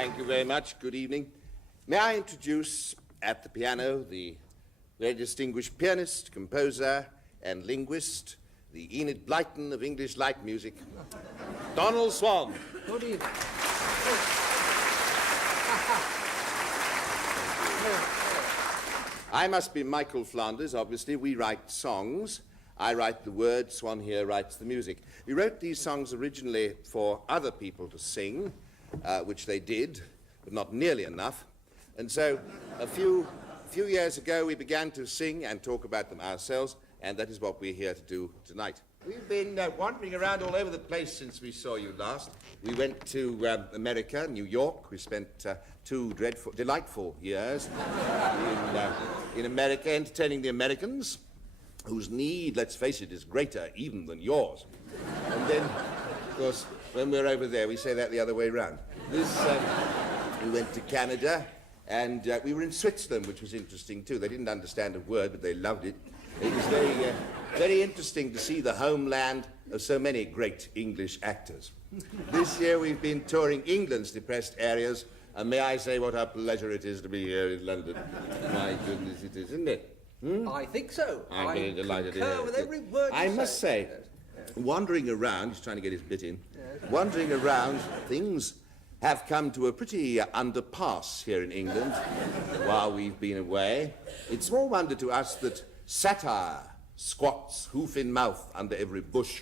Thank you very much. Good evening. May I introduce at the piano the very distinguished pianist, composer, and linguist, the Enid Blyton of English light music, Donald Swann. Good evening. I must be Michael Flanders, obviously. We write songs. I write the words, Swan here writes the music. We wrote these songs originally for other people to sing, which they did, but not nearly enough. And so a few years ago we began to sing and talk about them ourselves, and that is what we're here to do tonight. We've been wandering around all over the place since we saw you last. We went to America, New York. We spent 2 delightful years in America, entertaining the Americans, whose need, let's face it, is greater even than yours. And then, of course, when we're over there, we say that the other way around. We went to Canada, and we were in Switzerland, which was interesting too. They didn't understand a word, but they loved it. It was very interesting to see the homeland of so many great English actors. This year we've been touring England's depressed areas, and may I say what a pleasure it is to be here in London. My goodness, it is, isn't it? I think so. I'm very delighted to concur hear with it. every word I you must say, wandering around, he's trying to get his bit in, wandering around, things have come to a pretty underpass here in England while we've been away. It's small wonder to us that satire squats hoof in mouth under every bush.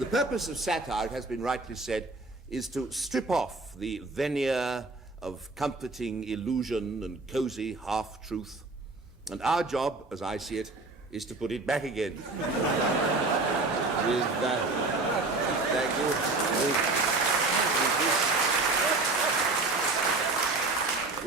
The purpose of satire, it has been rightly said, is to strip off the veneer of comforting illusion and cosy half-truth. And our job, as I see it, is to put it back again. Thank you.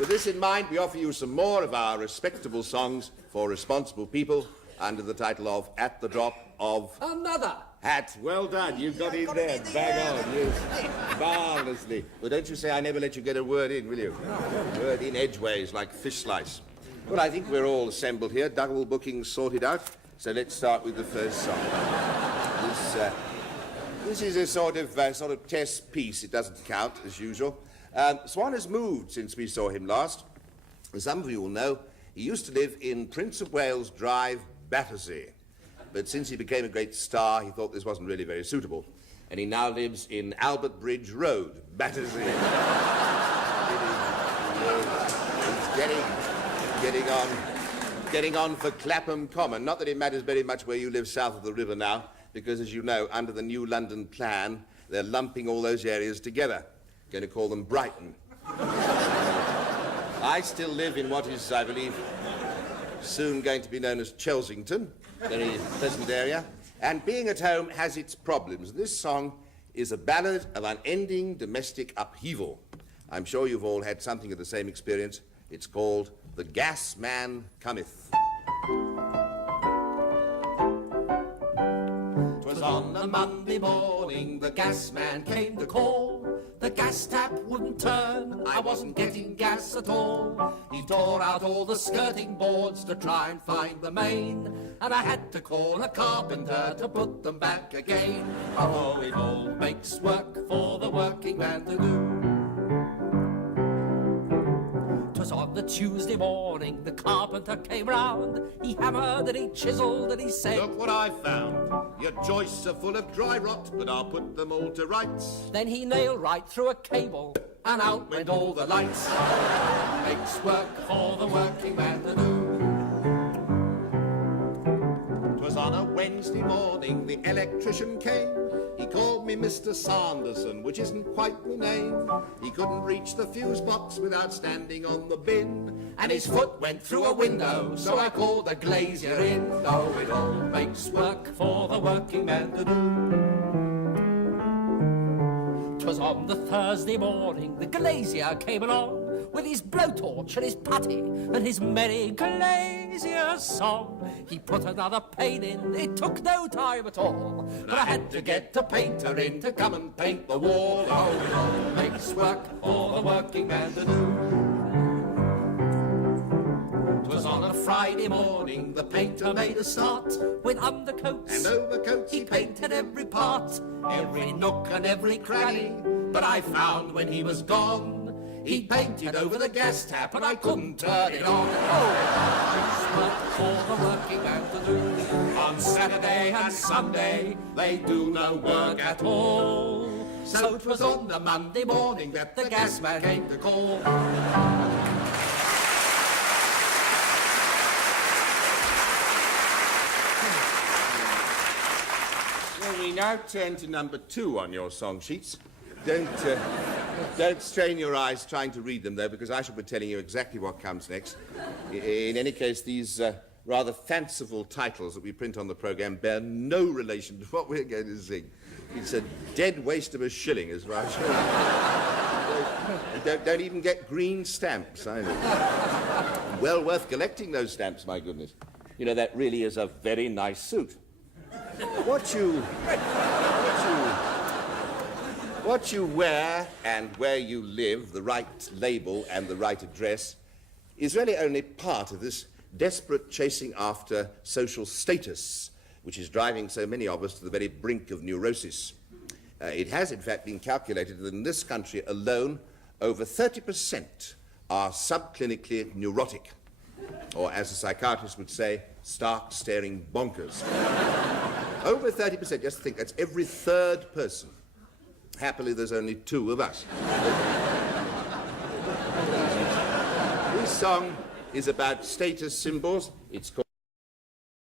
With this in mind, we offer you some more of our respectable songs for responsible people under the title of At the Drop of Another Hat. Well done, you got in there. Bang on, yes. Marvellously. Well, don't you say I never let you get a word in, will you? Word in edgeways, like fish slice. Well, I think we're all assembled here, double bookings sorted out, so let's start with the first song. This is a sort of test piece. It doesn't count, as usual. Swan has moved since we saw him last. As some of you will know, he used to live in Prince of Wales Drive, Battersea. But since he became a great star, he thought this wasn't really very suitable. And he now lives in Albert Bridge Road, Battersea. He's getting on for Clapham Common. Not that it matters very much where you live south of the river now, because, as you know, under the new London plan, they're lumping all those areas together. Going to call them Brighton. I still live in what is, I believe, soon going to be known as Chelsington, very pleasant area. And being at home has its problems. This song is a ballad of unending domestic upheaval. I'm sure you've all had something of the same experience. It's called The Gas Man Cometh. 'Twas on a Monday morning, the gas man came to call. The gas tap wouldn't turn, I wasn't getting gas at all. He tore out all the skirting boards to try and find the main, and I had to call a carpenter to put them back again. Oh, it all makes work for the working man to do. 'Twas on the Tuesday morning, the carpenter came round. He hammered and he chiselled and he said, Look what I found. Your joists are full of dry rot, but I'll put them all to rights. Then he nailed right through a cable, and out went all the lights. Makes work for the working man to do. 'Twas on a Wednesday morning, the electrician came. He called me Mr. Sanderson, which isn't quite my name. He couldn't reach the fuse box without standing on the bin, And his foot went through a window, so I called the glazier in. Oh, it all makes work for the working man to do. 'Twas on the Thursday morning, the glazier came along with his blowtorch and his putty and his merry glazier song. He put another pane in, it took no time at all, but I had to get a painter in to come and paint the wall. Oh, it all makes work for the working man to do. 'Twas on a Friday morning, the painter made a start. With undercoats and overcoats he painted every part, every nook and every cranny, But I found when he was gone, he painted over the gas tap and I couldn't turn it on. Oh, but for the working man to do. On Saturday and Sunday, they do no work at all. So it was on the Monday morning that the gas man came to call. Well, we now turn to number 2 on your song sheets. Don't strain your eyes trying to read them, though, because I shall be telling you exactly what comes next. In any case, these rather fanciful titles that we print on the programme bear no relation to what we're going to sing. It's a dead waste of a shilling, as far as don't even get green stamps, I know. Well worth collecting those stamps, my goodness. You know, that really is a very nice suit. What you wear and where you live, the right label and the right address, is really only part of this desperate chasing after social status, which is driving so many of us to the very brink of neurosis. It has, in fact, been calculated that in this country alone, over 30% are subclinically neurotic, or as a psychiatrist would say, stark staring bonkers. Over 30%, just think, that's every third person. Happily, there's only 2 of us. This song is about status symbols. It's called